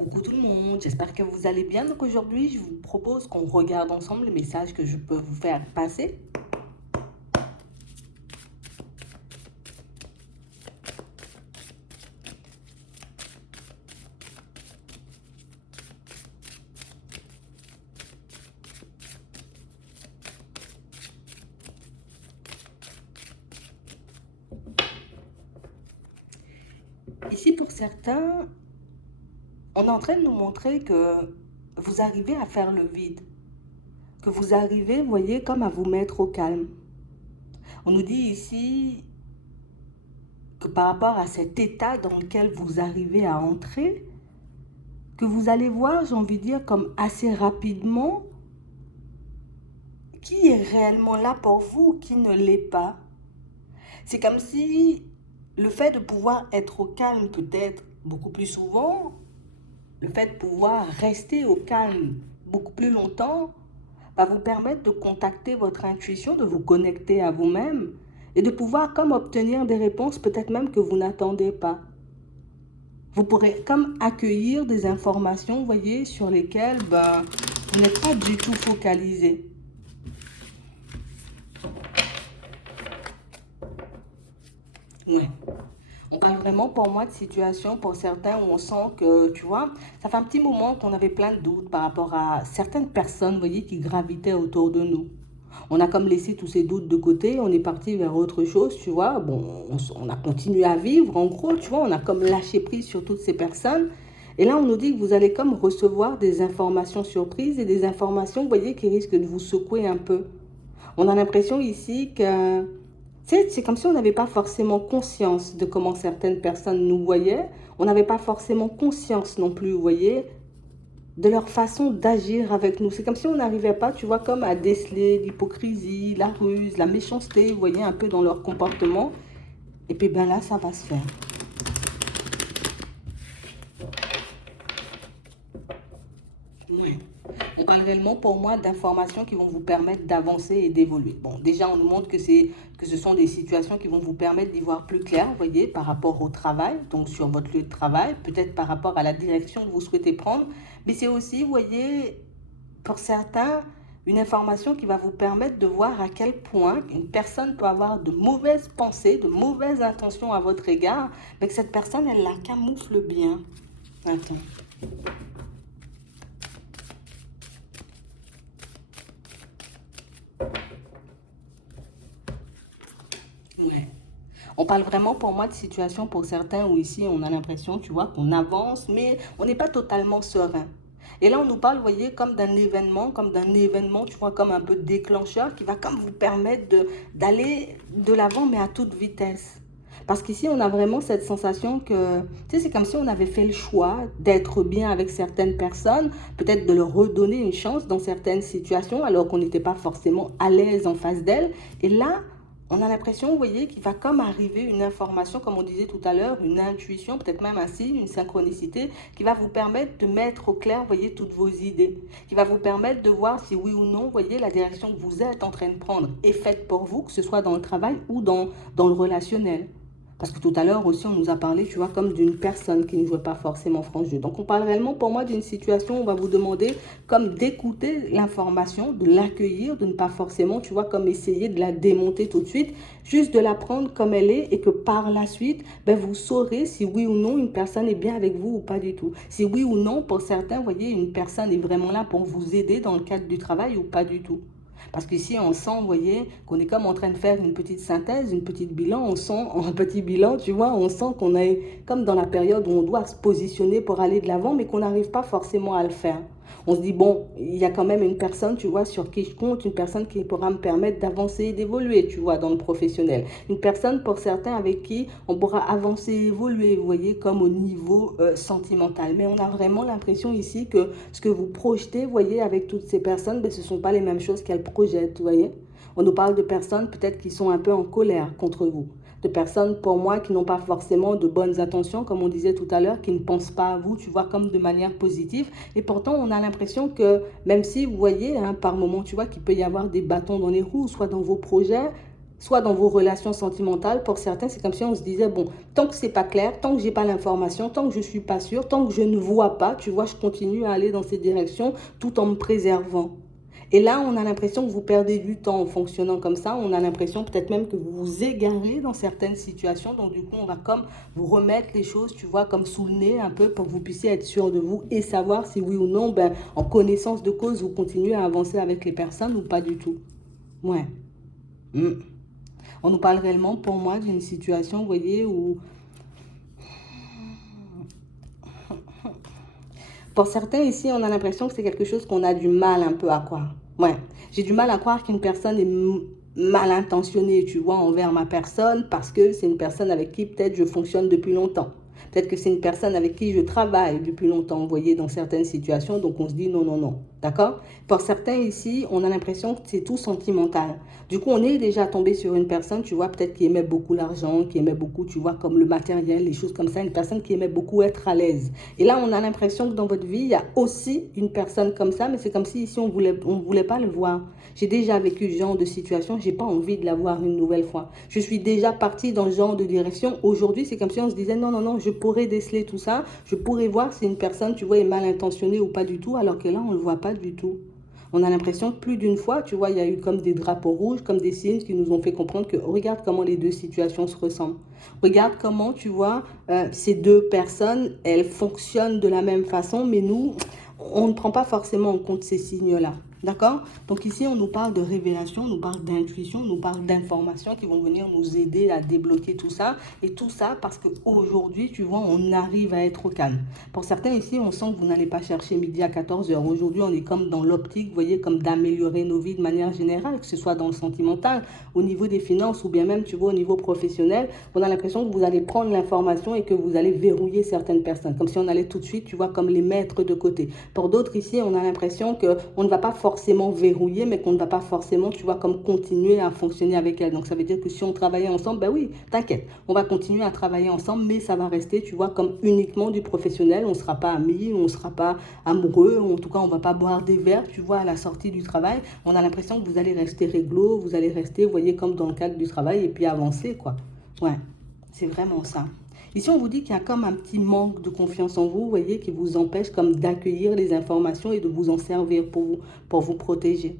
Coucou tout le monde, j'espère que vous allez bien. Donc aujourd'hui, je vous propose qu'on regarde ensemble les messages que je peux vous faire passer. Ici, pour certains, on est en train de nous montrer que vous arrivez à faire le vide, que vous arrivez, vous voyez, comme à vous mettre au calme. On nous dit ici que par rapport à cet état dans lequel vous arrivez à entrer, que vous allez voir, j'ai envie de dire, comme assez rapidement, qui est réellement là pour vous, qui ne l'est pas. C'est comme si le fait de pouvoir être au calme peut-être beaucoup plus souvent, le fait de pouvoir rester au calme beaucoup plus longtemps, va vous permettre de contacter votre intuition, de vous connecter à vous-même et de pouvoir comme obtenir des réponses peut-être même que vous n'attendez pas. Vous pourrez comme accueillir des informations, vous voyez, sur lesquelles vous n'êtes pas du tout focalisé. Ouais. On parle vraiment pour moi de situation pour certains où on sent que, tu vois, ça fait un petit moment qu'on avait plein de doutes par rapport à certaines personnes, vous voyez, qui gravitaient autour de nous. On a comme laissé tous ces doutes de côté, on est parti vers autre chose, tu vois. Bon, on a continué à vivre, en gros, tu vois, on a comme lâché prise sur toutes ces personnes. Et là, on nous dit que vous allez comme recevoir des informations surprises et des informations, vous voyez, qui risquent de vous secouer un peu. On a l'impression ici que c'est comme si on n'avait pas forcément conscience de comment certaines personnes nous voyaient. On n'avait pas forcément conscience non plus, vous voyez, de leur façon d'agir avec nous. C'est comme si on n'arrivait pas, tu vois, comme à déceler l'hypocrisie, la ruse, la méchanceté, vous voyez, un peu dans leur comportement. Et puis ben là, ça va se faire. Ouais. On parle réellement pour moi d'informations qui vont vous permettre d'avancer et d'évoluer. Bon, déjà, on nous montre que ce sont des situations qui vont vous permettre d'y voir plus clair, vous voyez, par rapport au travail, donc sur votre lieu de travail, peut-être par rapport à la direction que vous souhaitez prendre. Mais c'est aussi, vous voyez, pour certains, une information qui va vous permettre de voir à quel point une personne peut avoir de mauvaises pensées, de mauvaises intentions à votre égard, mais que cette personne, elle la camoufle bien. Attends. Ouais. On parle vraiment pour moi de situation pour certains où ici on a l'impression, tu vois, qu'on avance, mais on n'est pas totalement serein. Et là, on nous parle, vous voyez, comme d'un événement, tu vois, comme un peu déclencheur qui va comme vous permettre d'aller de l'avant, mais à toute vitesse. Parce qu'ici, on a vraiment cette sensation que, tu sais, c'est comme si on avait fait le choix d'être bien avec certaines personnes, peut-être de leur redonner une chance dans certaines situations, alors qu'on n'était pas forcément à l'aise en face d'elles. Et là, on a l'impression, vous voyez, qu'il va comme arriver une information, comme on disait tout à l'heure, une intuition, peut-être même ainsi, une synchronicité, qui va vous permettre de mettre au clair, vous voyez, toutes vos idées, qui va vous permettre de voir si oui ou non, vous voyez, la direction que vous êtes en train de prendre est faite pour vous, que ce soit dans le travail ou dans le relationnel. Parce que tout à l'heure aussi, on nous a parlé, tu vois, comme d'une personne qui ne jouait pas forcément franc jeu. Donc, on parle réellement pour moi d'une situation où on va vous demander comme d'écouter l'information, de l'accueillir, de ne pas forcément, tu vois, comme essayer de la démonter tout de suite, juste de la prendre comme elle est et que par la suite, ben, vous saurez si oui ou non une personne est bien avec vous ou pas du tout. Si oui ou non, pour certains, vous voyez, une personne est vraiment là pour vous aider dans le cadre du travail ou pas du tout. Parce qu'ici, on sent, vous voyez, qu'on est comme en train de faire une petite synthèse, une petite bilan. On sent, un petit bilan, tu vois, on sent qu'on est comme dans la période où on doit se positionner pour aller de l'avant, mais qu'on n'arrive pas forcément à le faire. On se dit, bon, il y a quand même une personne, tu vois, sur qui je compte, une personne qui pourra me permettre d'avancer et d'évoluer, tu vois, dans le professionnel. Une personne, pour certains, avec qui on pourra avancer et évoluer, vous voyez, comme au niveau sentimental. Mais on a vraiment l'impression ici que ce que vous projetez, vous voyez, avec toutes ces personnes, ben, ce ne sont pas les mêmes choses qu'elles projettent, vous voyez. On nous parle de personnes peut-être qui sont un peu en colère contre vous, de personnes pour moi qui n'ont pas forcément de bonnes intentions, comme on disait tout à l'heure, qui ne pensent pas à vous, tu vois, comme de manière positive. Et pourtant, on a l'impression que même si vous voyez, hein, par moment, tu vois, qu'il peut y avoir des bâtons dans les roues, soit dans vos projets, soit dans vos relations sentimentales, pour certains, c'est comme si on se disait, bon, tant que c'est pas clair, tant que j'ai pas l'information, tant que je suis pas sûre, tant que je ne vois pas, tu vois, je continue à aller dans cette direction tout en me préservant. Et là, on a l'impression que vous perdez du temps en fonctionnant comme ça. On a l'impression peut-être même que vous vous égarez dans certaines situations. Donc, du coup, on va comme vous remettre les choses, tu vois, comme sous le nez un peu pour que vous puissiez être sûr de vous et savoir si oui ou non, ben, en connaissance de cause, vous continuez à avancer avec les personnes ou pas du tout. Ouais. Mm. On nous parle réellement, pour moi, d'une situation, vous voyez, où pour certains ici, on a l'impression que c'est quelque chose qu'on a du mal un peu à croire. Ouais, j'ai du mal à croire qu'une personne est mal intentionnée, tu vois, envers ma personne parce que c'est une personne avec qui peut-être je fonctionne depuis longtemps. Peut-être que c'est une personne avec qui je travaille depuis longtemps, vous voyez, dans certaines situations, donc on se dit non, non, non. D'accord? Pour certains ici, on a l'impression que c'est tout sentimental. Du coup, on est déjà tombé sur une personne, tu vois, peut-être qui aimait beaucoup l'argent, qui aimait beaucoup, tu vois, comme le matériel, les choses comme ça, une personne qui aimait beaucoup être à l'aise. Et là, on a l'impression que dans votre vie, il y a aussi une personne comme ça, mais c'est comme si ici, on voulait pas le voir. J'ai déjà vécu ce genre de situation, j'ai pas envie de la voir une nouvelle fois. Je suis déjà partie dans ce genre de direction. Aujourd'hui, c'est comme si on se disait non, non, non, je pourrais déceler tout ça, je pourrais voir si une personne, tu vois, est mal intentionnée ou pas du tout, alors que là, on le voit pas du tout. On a l'impression que plus d'une fois, tu vois, il y a eu comme des drapeaux rouges, comme des signes qui nous ont fait comprendre que regarde comment les deux situations se ressemblent. Regarde comment, tu vois, ces deux personnes, elles fonctionnent de la même façon, mais nous, on ne prend pas forcément en compte ces signes-là. D'accord? Donc ici, on nous parle de révélation, on nous parle d'intuition, on nous parle d'informations qui vont venir nous aider à débloquer tout ça. Et tout ça parce qu'aujourd'hui, tu vois, on arrive à être au calme. Pour certains ici, on sent que vous n'allez pas chercher midi à 14 heures. Aujourd'hui, on est comme dans l'optique, vous voyez, comme d'améliorer nos vies de manière générale, que ce soit dans le sentimental, au niveau des finances ou bien même, tu vois, au niveau professionnel. On a l'impression que vous allez prendre l'information et que vous allez verrouiller certaines personnes. Comme si on allait tout de suite, tu vois, comme les mettre de côté. Pour d'autres ici, on a l'impression qu'on ne va pas forcément verrouiller, mais qu'on ne va pas forcément, tu vois, comme continuer à fonctionner avec elles. Donc, ça veut dire que si on travaillait ensemble, ben oui, t'inquiète, on va continuer à travailler ensemble, mais ça va rester, tu vois, comme uniquement du professionnel. On ne sera pas amis, on ne sera pas amoureux, en tout cas, on ne va pas boire des verres, tu vois, à la sortie du travail. On a l'impression que vous allez rester réglo, vous allez rester, vous voyez, comme dans le cadre du travail et puis avancer, quoi. Ouais, c'est vraiment ça. Ici, on vous dit qu'il y a comme un petit manque de confiance en vous, vous voyez, qui vous empêche comme d'accueillir les informations et de vous en servir pour vous protéger.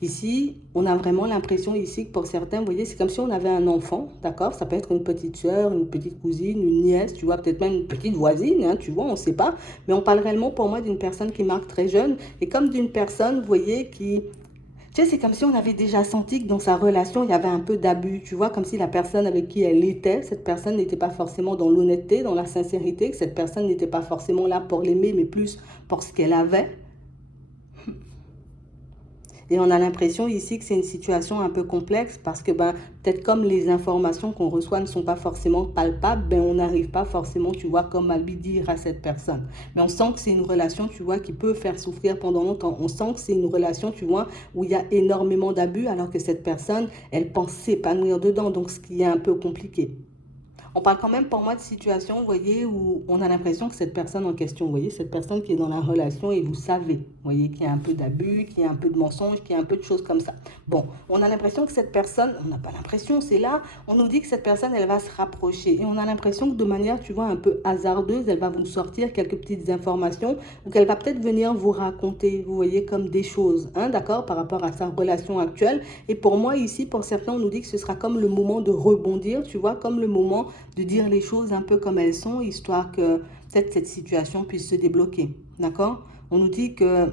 Ici, on a vraiment l'impression ici que pour certains, vous voyez, c'est comme si on avait un enfant, d'accord? Ça peut être une petite soeur, une petite cousine, une nièce, tu vois, peut-être même une petite voisine, hein, tu vois, on ne sait pas. Mais on parle réellement pour moi d'une personne qui marque très jeune et comme d'une personne, vous voyez, qui tu sais, c'est comme si on avait déjà senti que dans sa relation, il y avait un peu d'abus, tu vois, comme si la personne avec qui elle était, cette personne n'était pas forcément dans l'honnêteté, dans la sincérité, que cette personne n'était pas forcément là pour l'aimer, mais plus pour ce qu'elle avait. Et on a l'impression ici que c'est une situation un peu complexe parce que ben, peut-être comme les informations qu'on reçoit ne sont pas forcément palpables, ben, on n'arrive pas forcément, tu vois, comme à lui dire à cette personne. Mais on sent que c'est une relation, tu vois, qui peut faire souffrir pendant longtemps. On sent que c'est une relation, tu vois, où il y a énormément d'abus alors que cette personne, elle pense s'épanouir dedans. Donc, ce qui est un peu compliqué. On parle quand même pour moi de situation, vous voyez, où on a l'impression que cette personne en question, vous voyez, cette personne qui est dans la relation et vous savez, vous voyez, qu'il y a un peu d'abus, qu'il y a un peu de mensonges, qu'il y a un peu de choses comme ça. Bon, on a l'impression que cette personne, on n'a pas l'impression, c'est là, on nous dit que cette personne, elle va se rapprocher. Et on a l'impression que de manière, tu vois, un peu hasardeuse, elle va vous sortir quelques petites informations ou qu'elle va peut-être venir vous raconter, vous voyez, comme des choses, hein, d'accord, par rapport à sa relation actuelle. Et pour moi, ici, pour certains, on nous dit que ce sera comme le moment de rebondir, tu vois, comme le moment de dire les choses un peu comme elles sont, histoire que peut-être cette situation puisse se débloquer. D'accord? On nous dit que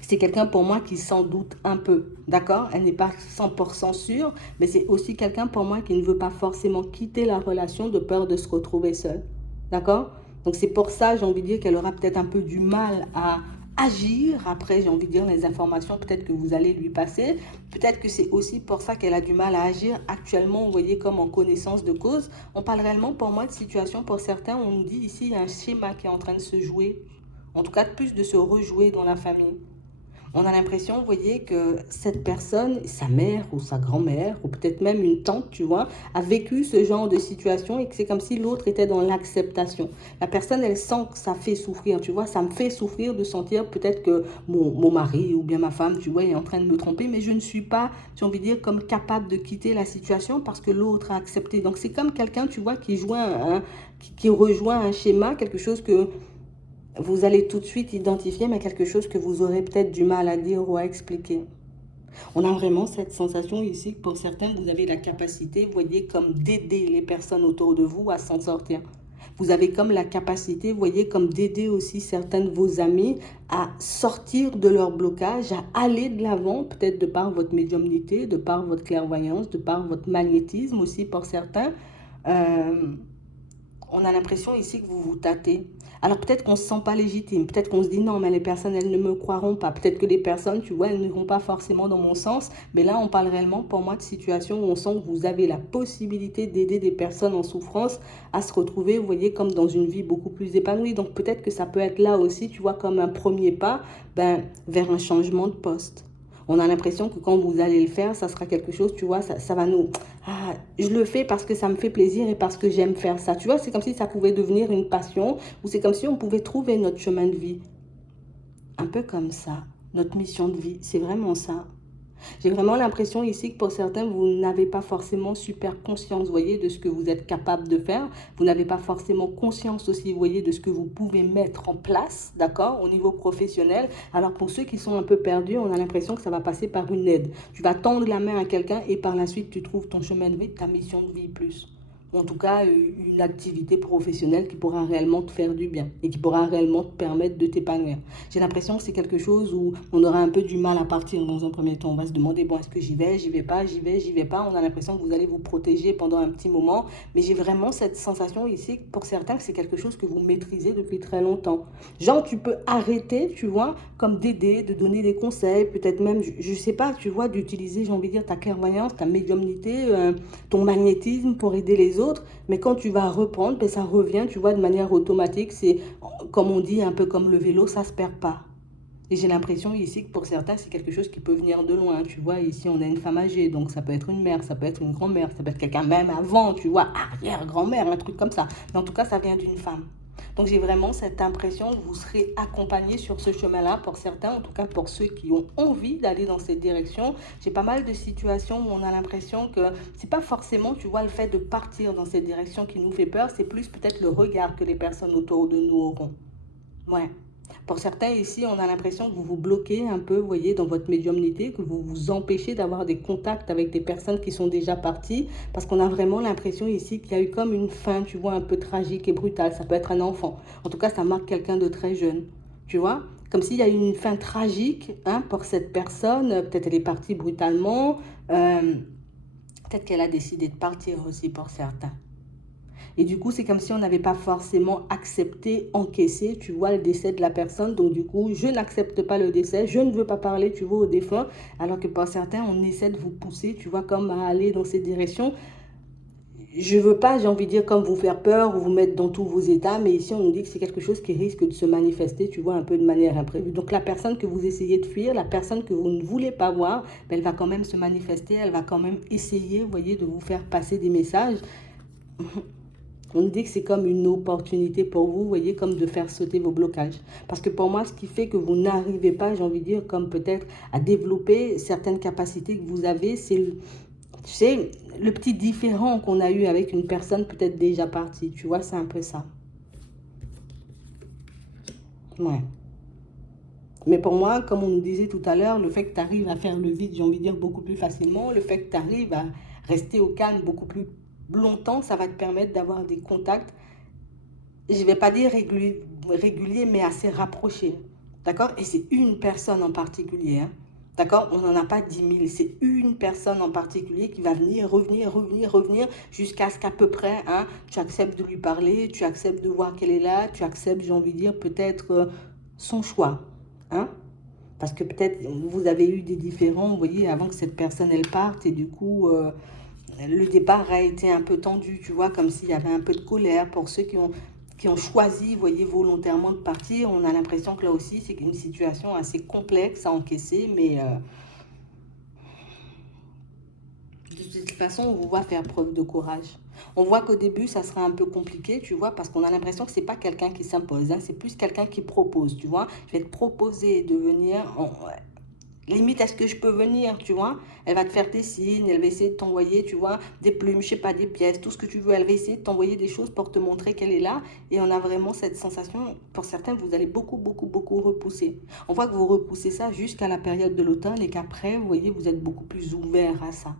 c'est quelqu'un pour moi qui s'en doute un peu. D'accord? Elle n'est pas 100% sûre, mais c'est aussi quelqu'un pour moi qui ne veut pas forcément quitter la relation de peur de se retrouver seule. D'accord? Donc c'est pour ça, j'ai envie de dire qu'elle aura peut-être un peu du mal à agir. Après, j'ai envie de dire les informations peut-être que vous allez lui passer. Peut-être que c'est aussi pour ça qu'elle a du mal à agir actuellement, vous voyez, comme en connaissance de cause. On parle réellement pour moi de situation. Pour certains, on nous dit ici, il y a un schéma qui est en train de se jouer. En tout cas, plus de se rejouer dans la famille. On a l'impression, vous voyez, que cette personne, sa mère ou sa grand-mère, ou peut-être même une tante, tu vois, a vécu ce genre de situation et que c'est comme si l'autre était dans l'acceptation. La personne, elle sent que ça fait souffrir, tu vois, ça me fait souffrir de sentir peut-être que mon mari ou bien ma femme, tu vois, est en train de me tromper, mais je ne suis pas, j'ai envie de dire, comme capable de quitter la situation parce que l'autre a accepté. Donc c'est comme quelqu'un, tu vois, qui rejoint un schéma, quelque chose que vous allez tout de suite identifier, mais quelque chose que vous aurez peut-être du mal à dire ou à expliquer. On a vraiment cette sensation ici que pour certains, vous avez la capacité, vous voyez, comme d'aider les personnes autour de vous à s'en sortir. Vous avez comme la capacité, vous voyez, comme d'aider aussi certains de vos amis à sortir de leur blocage, à aller de l'avant, peut-être de par votre médiumnité, de par votre clairvoyance, de par votre magnétisme aussi pour certains. Euh, on a l'impression ici que vous vous tâtez. Alors peut-être qu'on ne se sent pas légitime, peut-être qu'on se dit non, mais les personnes, elles ne me croiront pas. Peut-être que les personnes, tu vois, elles ne vont pas forcément dans mon sens. Mais là, on parle réellement pour moi de situation où on sent que vous avez la possibilité d'aider des personnes en souffrance à se retrouver, vous voyez, comme dans une vie beaucoup plus épanouie. Donc peut-être que ça peut être là aussi, tu vois, comme un premier pas vers un changement de poste. On a l'impression que quand vous allez le faire, ça sera quelque chose, tu vois, ça va nous... Ah, je le fais parce que ça me fait plaisir et parce que j'aime faire ça. Tu vois, c'est comme si ça pouvait devenir une passion ou c'est comme si on pouvait trouver notre chemin de vie. Un peu comme ça. Notre mission de vie, c'est vraiment ça. J'ai vraiment l'impression ici que pour certains, vous n'avez pas forcément super conscience, vous voyez, de ce que vous êtes capable de faire. Vous n'avez pas forcément conscience aussi, vous voyez, de ce que vous pouvez mettre en place, d'accord, au niveau professionnel. Alors pour ceux qui sont un peu perdus, on a l'impression que ça va passer par une aide. Tu vas tendre la main à quelqu'un et par la suite, tu trouves ton chemin de vie, ta mission de vie plus. En tout cas, une activité professionnelle qui pourra réellement te faire du bien et qui pourra réellement te permettre de t'épanouir. J'ai l'impression que c'est quelque chose où on aura un peu du mal à partir dans un premier temps. On va se demander, bon, est-ce que j'y vais pas, j'y vais pas. On a l'impression que vous allez vous protéger pendant un petit moment. Mais j'ai vraiment cette sensation ici, pour certains, que c'est quelque chose que vous maîtrisez depuis très longtemps. Genre, tu peux arrêter, tu vois, comme d'aider, de donner des conseils, peut-être même, je sais pas, tu vois, d'utiliser, j'ai envie de dire, ta clairvoyance, ta médiumnité, ton magnétisme pour aider les autres. Mais quand tu vas reprendre, ben, ça revient, tu vois, de manière automatique. C'est, comme on dit, un peu comme le vélo, ça se perd pas. Et j'ai l'impression ici que pour certains, c'est quelque chose qui peut venir de loin. Tu vois, ici, on a une femme âgée, donc ça peut être une mère, ça peut être une grand-mère, ça peut être quelqu'un même avant, tu vois, arrière-grand-mère, un truc comme ça. Mais en tout cas, ça vient d'une femme. Donc j'ai vraiment cette impression que vous serez accompagné sur ce chemin-là pour certains, en tout cas pour ceux qui ont envie d'aller dans cette direction. J'ai pas mal de situations où on a l'impression que c'est pas forcément, tu vois, le fait de partir dans cette direction qui nous fait peur, c'est plus peut-être le regard que les personnes autour de nous auront. Ouais. Pour certains ici, on a l'impression que vous vous bloquez un peu, vous voyez, dans votre médiumnité, que vous vous empêchez d'avoir des contacts avec des personnes qui sont déjà parties, parce qu'on a vraiment l'impression ici qu'il y a eu comme une fin, tu vois, un peu tragique et brutale. Ça peut être un enfant. En tout cas, ça marque quelqu'un de très jeune, tu vois. Comme s'il y a eu une fin tragique hein, pour cette personne. Peut-être elle est partie brutalement. Peut-être qu'elle a décidé de partir aussi pour certains. Et du coup, c'est comme si on n'avait pas forcément accepté, encaissé, tu vois, le décès de la personne. Donc du coup, je n'accepte pas le décès, je ne veux pas parler, tu vois, au défunt. Alors que pour certains, on essaie de vous pousser, tu vois, comme à aller dans cette direction. Je veux pas, j'ai envie de dire, comme vous faire peur ou vous mettre dans tous vos états, mais ici, on nous dit que c'est quelque chose qui risque de se manifester, tu vois, un peu de manière imprévue. Donc la personne que vous essayez de fuir, la personne que vous ne voulez pas voir, elle va quand même se manifester, elle va quand même essayer, vous voyez, de vous faire passer des messages. On nous dit que c'est comme une opportunité pour vous, vous voyez, comme de faire sauter vos blocages. Parce que pour moi, ce qui fait que vous n'arrivez pas, j'ai envie de dire, comme peut-être à développer certaines capacités que vous avez, c'est, tu sais, le petit différent qu'on a eu avec une personne peut-être déjà partie. Tu vois, c'est un peu ça. Ouais. Mais pour moi, comme on nous disait tout à l'heure, le fait que tu arrives à faire le vide, j'ai envie de dire, beaucoup plus facilement, le fait que tu arrives à rester au calme beaucoup plus longtemps, ça va te permettre d'avoir des contacts je ne vais pas dire régulier, mais assez rapproché. D'accord. Et c'est une personne en particulier. Hein. D'accord. On n'en a pas 10 000. C'est une personne en particulier qui va venir, revenir, jusqu'à ce qu'à peu près, hein, tu acceptes de lui parler, tu acceptes de voir qu'elle est là, tu acceptes, j'ai envie de dire, peut-être son choix. Hein. Parce que peut-être vous avez eu des différends, vous voyez, avant que cette personne, elle parte. Et du coup, le départ a été un peu tendu, tu vois, comme s'il y avait un peu de colère pour ceux qui ont qui ont choisi, vous voyez, volontairement de partir. On a l'impression que là aussi, c'est une situation assez complexe à encaisser, mais de toute façon, on vous voit faire preuve de courage. On voit qu'au début, ça sera un peu compliqué, tu vois, parce qu'on a l'impression que c'est pas quelqu'un qui s'impose, hein, c'est plus quelqu'un qui propose, tu vois. Je vais te proposer de venir, limite, est-ce que je peux venir, tu vois. Elle va te faire des signes, elle va essayer de t'envoyer, tu vois, des plumes, je sais pas, des pièces, tout ce que tu veux. Elle va essayer de t'envoyer des choses pour te montrer qu'elle est là. Et on a vraiment cette sensation, pour certains, vous allez beaucoup, beaucoup, beaucoup repousser. On voit que vous repoussez ça jusqu'à la période de l'automne et qu'après, vous voyez, vous êtes beaucoup plus ouvert à ça.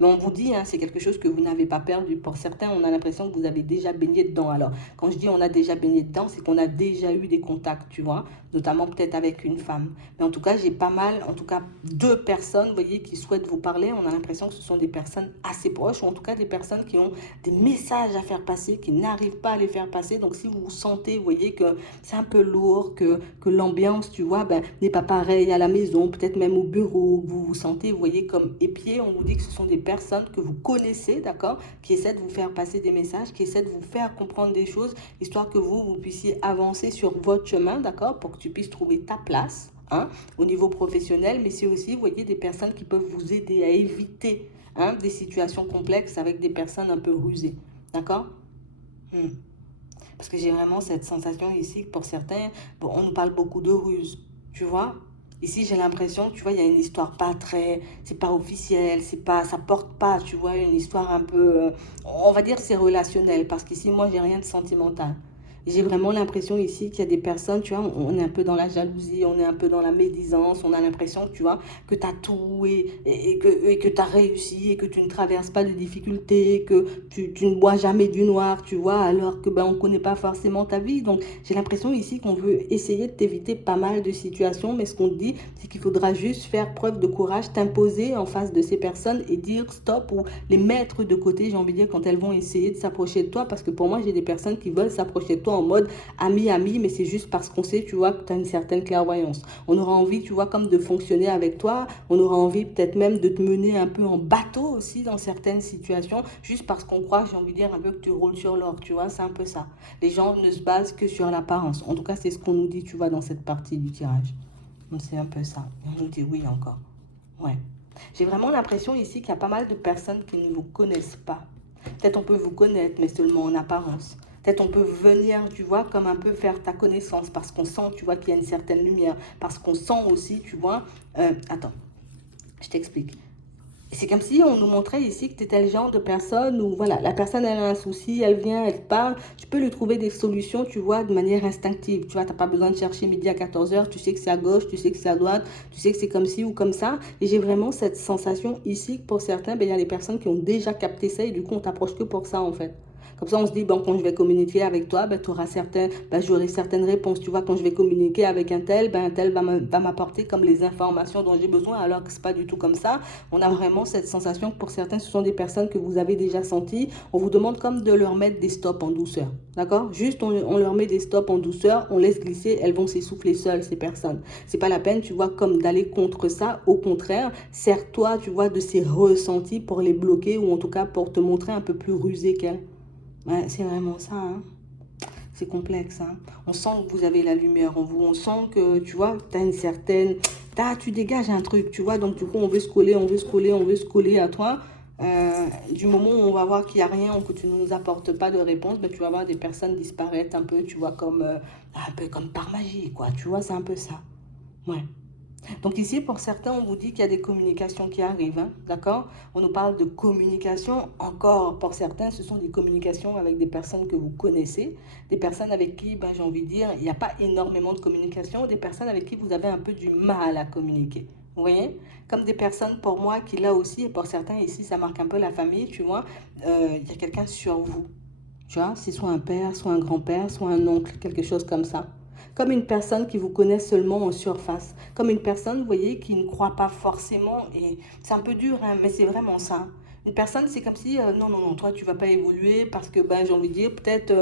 Mais on vous dit, hein, c'est quelque chose que vous n'avez pas perdu. Pour certains, on a l'impression que vous avez déjà baigné dedans. Alors, quand je dis on a déjà baigné dedans, c'est qu'on a déjà eu des contacts, tu vois, notamment peut-être avec une femme. Mais en tout cas, j'ai pas mal, en tout cas, deux personnes, vous voyez, qui souhaitent vous parler. On a l'impression que ce sont des personnes assez proches, ou en tout cas des personnes qui ont des messages à faire passer, qui n'arrivent pas à les faire passer. Donc, si vous vous sentez, vous voyez, que c'est un peu lourd, que l'ambiance, tu vois, ben, n'est pas pareille à la maison, peut-être même au bureau, vous vous sentez, vous voyez, comme épié, on vous dit que ce sont des personnes que vous connaissez, d'accord, qui essaient de vous faire passer des messages, qui essaient de vous faire comprendre des choses, histoire que vous puissiez avancer sur votre chemin, d'accord, pour que tu puisses trouver ta place, hein, au niveau professionnel, mais c'est aussi, vous voyez, des personnes qui peuvent vous aider à éviter, hein, des situations complexes avec des personnes un peu rusées, d'accord. Parce que j'ai vraiment cette sensation ici que pour certains, bon, on nous parle beaucoup de ruse, tu vois. Ici, j'ai l'impression, tu vois, il y a une histoire pas très, c'est pas officiel, c'est pas, ça porte pas, tu vois, une histoire un peu, on va dire c'est relationnel, parce qu'ici, moi, j'ai rien de sentimental. J'ai vraiment l'impression ici qu'il y a des personnes, tu vois, on est un peu dans la jalousie, on est un peu dans la médisance, on a l'impression, tu vois, que tu as tout et que tu as réussi et que tu ne traverses pas de difficultés, que tu ne bois jamais du noir, tu vois, alors que ben, on ne connaît pas forcément ta vie. Donc j'ai l'impression ici qu'on veut essayer de t'éviter pas mal de situations, mais ce qu'on te dit, c'est qu'il faudra juste faire preuve de courage, t'imposer en face de ces personnes et dire stop ou les mettre de côté, j'ai envie de dire, quand elles vont essayer de s'approcher de toi, parce que pour moi, j'ai des personnes qui veulent s'approcher de toi en mode ami, mais c'est juste parce qu'on sait, tu vois, que tu as une certaine clairvoyance. On aura envie, tu vois, comme de fonctionner avec toi, on aura envie peut-être même de te mener un peu en bateau aussi dans certaines situations, juste parce qu'on croit, j'ai envie de dire, un peu que tu roules sur l'or, tu vois, c'est un peu ça. Les gens ne se basent que sur l'apparence. En tout cas, c'est ce qu'on nous dit, tu vois, dans cette partie du tirage. Donc c'est un peu ça. On nous dit oui encore. Ouais. J'ai vraiment l'impression ici qu'il y a pas mal de personnes qui ne vous connaissent pas. Peut-être on peut vous connaître, mais seulement en apparence. Peut-être on peut venir, tu vois, comme un peu faire ta connaissance, parce qu'on sent, tu vois, qu'il y a une certaine lumière, parce qu'on sent aussi, tu vois, attends, je t'explique. C'est comme si on nous montrait ici que tu étais le genre de personne où, voilà, la personne, elle a un souci, elle vient, elle parle, tu peux lui trouver des solutions, tu vois, de manière instinctive. Tu vois, tu n'as pas besoin de chercher midi à 14h, tu sais que c'est à gauche, tu sais que c'est à droite, tu sais que c'est comme ci ou comme ça. Et j'ai vraiment cette sensation ici que pour certains, ben, il y a des personnes qui ont déjà capté ça et du coup, on t'approche que pour ça, en fait. Comme ça, on se dit, bon, quand je vais communiquer avec toi, ben, j'aurai certaines réponses. Tu vois, quand je vais communiquer avec un tel va m'apporter comme les informations dont j'ai besoin, alors que ce n'est pas du tout comme ça. On a vraiment cette sensation que pour certains, ce sont des personnes que vous avez déjà senties. On vous demande comme de leur mettre des stops en douceur. D'accord. Juste, on leur met des stops en douceur, on laisse glisser, elles vont s'essouffler seules, ces personnes. C'est pas la peine, tu vois, comme d'aller contre ça. Au contraire, sers-toi, tu vois, de ces ressentis pour les bloquer ou en tout cas pour te montrer un peu plus rusé qu'elles. Ouais, c'est vraiment ça, hein. C'est complexe, hein. On sent que vous avez la lumière en vous. On sent que, tu vois, tu as une certaine... tu dégages un truc, tu vois. Donc, du coup, on veut se coller, on veut se coller, on veut se coller à toi. Du moment où on va voir qu'il n'y a rien ou que tu ne nous apportes pas de réponse, ben, tu vas voir des personnes disparaître un peu, tu vois, un peu comme par magie, quoi. Tu vois, c'est un peu ça. Ouais. Donc ici, pour certains, on vous dit qu'il y a des communications qui arrivent, hein, d'accord. On nous parle de communication. Encore, pour certains, ce sont des communications avec des personnes que vous connaissez, des personnes avec qui, ben, j'ai envie de dire, il n'y a pas énormément de communication, des personnes avec qui vous avez un peu du mal à communiquer. Vous voyez. Comme des personnes, pour moi, qui là aussi, et pour certains ici, ça marque un peu la famille, tu vois, il y a quelqu'un sur vous. Tu vois, c'est soit un père, soit un grand-père, soit un oncle, quelque chose comme ça. Comme une personne qui vous connaît seulement en surface. Comme une personne, vous voyez, qui ne croit pas forcément. Et c'est un peu dur, hein, mais c'est vraiment ça. Une personne, c'est comme si, non, non, non, toi, tu vas pas évoluer parce que, ben, j'ai envie de dire, peut-être,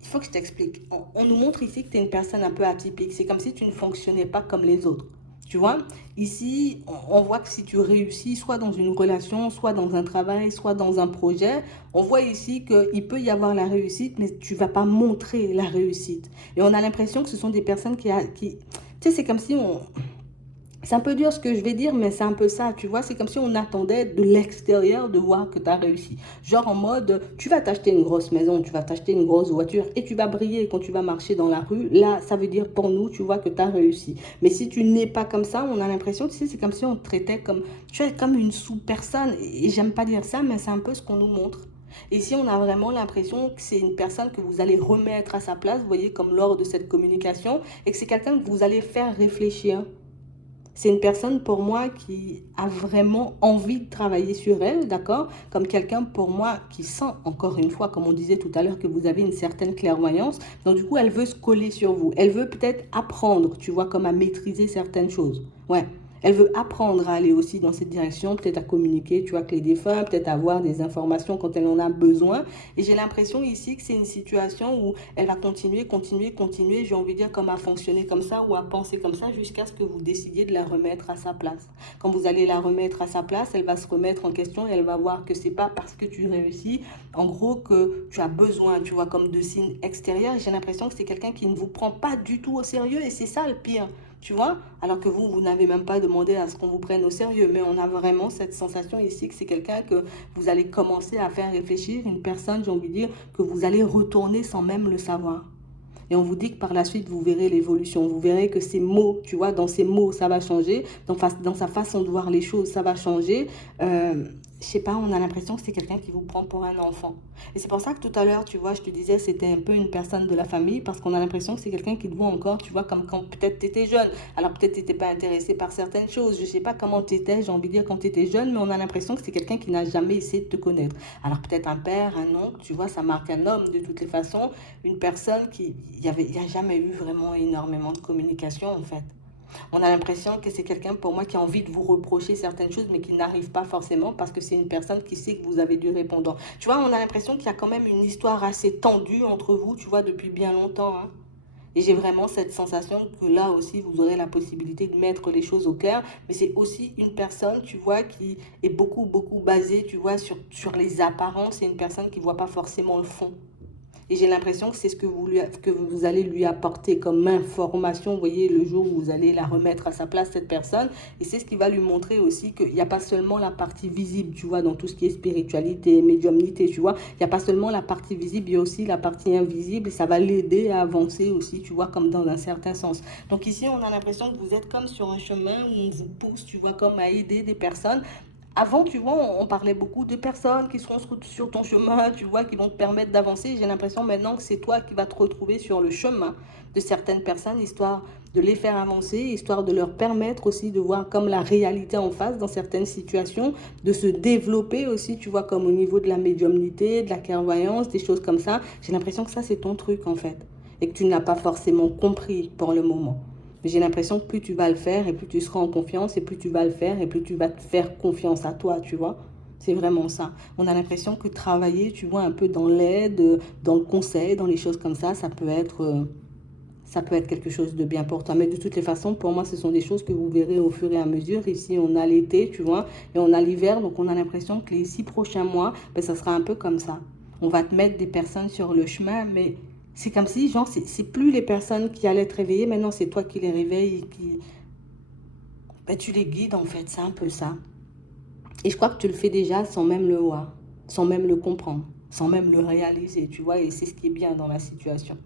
il faut que je t'explique. On nous montre ici que tu es une personne un peu atypique. C'est comme si tu ne fonctionnais pas comme les autres. Tu vois, ici, on voit que si tu réussis, soit dans une relation, soit dans un travail, soit dans un projet, on voit ici qu'il peut y avoir la réussite, mais tu ne vas pas montrer la réussite. Et on a l'impression que ce sont des personnes qui tu sais, c'est comme si on, c'est un peu dur ce que je vais dire, mais c'est un peu ça, tu vois. C'est comme si on attendait de l'extérieur de voir que tu as réussi. Genre en mode, tu vas t'acheter une grosse maison, tu vas t'acheter une grosse voiture et tu vas briller quand tu vas marcher dans la rue. Là, ça veut dire pour nous, tu vois que tu as réussi. Mais si tu n'es pas comme ça, on a l'impression, tu sais, c'est comme si on te traitait comme, tu es comme une sous-personne. Et j'aime pas dire ça, mais c'est un peu ce qu'on nous montre. Et si on a vraiment l'impression que c'est une personne que vous allez remettre à sa place, vous voyez, comme lors de cette communication, et que c'est quelqu'un que vous allez faire réfléchir. C'est une personne pour moi qui a vraiment envie de travailler sur elle, d'accord? Comme quelqu'un pour moi qui sent, encore une fois, comme on disait tout à l'heure, que vous avez une certaine clairvoyance. Donc du coup, elle veut se coller sur vous. Elle veut peut-être apprendre, tu vois, comme à maîtriser certaines choses. Ouais. Elle veut apprendre à aller aussi dans cette direction, peut-être à communiquer, tu vois, avec les défunts, peut-être avoir des informations quand elle en a besoin. Et j'ai l'impression ici que c'est une situation où elle va continuer, continuer, continuer, j'ai envie de dire comme à fonctionner comme ça ou à penser comme ça jusqu'à ce que vous décidiez de la remettre à sa place. Quand vous allez la remettre à sa place, elle va se remettre en question et elle va voir que c'est pas parce que tu réussis, en gros, que tu as besoin, tu vois, comme de signes extérieurs. Et j'ai l'impression que c'est quelqu'un qui ne vous prend pas du tout au sérieux et c'est ça le pire. Tu vois, alors que vous n'avez même pas demandé à ce qu'on vous prenne au sérieux, mais on a vraiment cette sensation ici que c'est quelqu'un que vous allez commencer à faire réfléchir, une personne, j'ai envie de dire, que vous allez retourner sans même le savoir. Et on vous dit que par la suite, vous verrez l'évolution. Vous verrez que ces mots, tu vois, dans ces mots, ça va changer. Dans sa façon de voir les choses, ça va changer. Je sais pas, on a l'impression que c'est quelqu'un qui vous prend pour un enfant. Et c'est pour ça que tout à l'heure, tu vois, je te disais, c'était un peu une personne de la famille, parce qu'on a l'impression que c'est quelqu'un qui te voit encore, tu vois, comme quand peut-être tu étais jeune. Alors peut-être tu n'étais pas intéressé par certaines choses. Je sais pas comment tu étais, j'ai envie de dire, quand tu étais jeune, mais on a l'impression que c'est quelqu'un qui n'a jamais essayé de te connaître. Alors peut-être un père, un oncle, tu vois, ça marque un homme de toutes les façons, une personne qui, il n'y a jamais eu vraiment énormément de communication en fait. On a l'impression que c'est quelqu'un pour moi qui a envie de vous reprocher certaines choses mais qui n'arrive pas forcément parce que c'est une personne qui sait que vous avez du répondant. Tu vois, on a l'impression qu'il y a quand même une histoire assez tendue entre vous, tu vois, depuis bien longtemps, hein. Et j'ai vraiment cette sensation que là aussi, vous aurez la possibilité de mettre les choses au clair. Mais c'est aussi une personne, tu vois, qui est beaucoup, beaucoup basée, tu vois, sur les apparences. C'est une personne qui ne voit pas forcément le fond. Et j'ai l'impression que c'est ce que vous allez lui apporter comme information, vous voyez, le jour où vous allez la remettre à sa place, cette personne. Et c'est ce qui va lui montrer aussi qu'il n'y a pas seulement la partie visible, tu vois, dans tout ce qui est spiritualité, médiumnité, tu vois. Il n'y a pas seulement la partie visible, il y a aussi la partie invisible. Et ça va l'aider à avancer aussi, tu vois, comme dans un certain sens. Donc ici, on a l'impression que vous êtes comme sur un chemin où on vous pousse, tu vois, comme à aider des personnes. Avant, tu vois, on parlait beaucoup de personnes qui seront sur ton chemin, tu vois, qui vont te permettre d'avancer. J'ai l'impression maintenant que c'est toi qui vas te retrouver sur le chemin de certaines personnes, histoire de les faire avancer, histoire de leur permettre aussi de voir comme la réalité en face dans certaines situations, de se développer aussi, tu vois, comme au niveau de la médiumnité, de la clairvoyance, des choses comme ça. J'ai l'impression que ça, c'est ton truc en fait, et que tu ne l'as pas forcément compris pour le moment. J'ai l'impression que plus tu vas le faire et plus tu seras en confiance et plus tu vas le faire et plus tu vas te faire confiance à toi, tu vois. C'est vraiment ça. On a l'impression que travailler, tu vois, un peu dans l'aide, dans le conseil, dans les choses comme ça peut être quelque chose de bien pour toi. Mais de toutes les façons, pour moi, ce sont des choses que vous verrez au fur et à mesure. Ici, on a l'été, tu vois, et on a l'hiver. Donc, on a l'impression que les 6 prochains mois, ben, ça sera un peu comme ça. On va te mettre des personnes sur le chemin, mais c'est comme si, genre, c'est plus les personnes qui allaient te réveiller. Maintenant, c'est toi qui les réveilles et qui, ben, tu les guides, en fait. C'est un peu ça. Et je crois que tu le fais déjà sans même le voir, sans même le comprendre, sans même le réaliser, tu vois. Et c'est ce qui est bien dans la situation.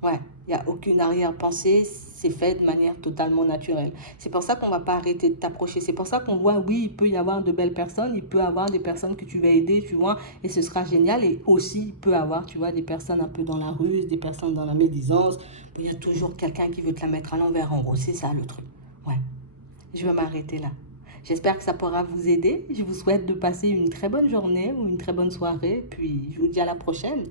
Ouais, il n'y a aucune arrière-pensée, c'est fait de manière totalement naturelle. C'est pour ça qu'on ne va pas arrêter de t'approcher. C'est pour ça qu'on voit, oui, il peut y avoir de belles personnes, il peut y avoir des personnes que tu vas aider, tu vois, et ce sera génial. Et aussi, il peut y avoir, tu vois, des personnes un peu dans la ruse, des personnes dans la médisance. Il y a toujours quelqu'un qui veut te la mettre à l'envers, en gros, c'est ça le truc. Ouais, je vais m'arrêter là. J'espère que ça pourra vous aider. Je vous souhaite de passer une très bonne journée ou une très bonne soirée. Puis, je vous dis à la prochaine.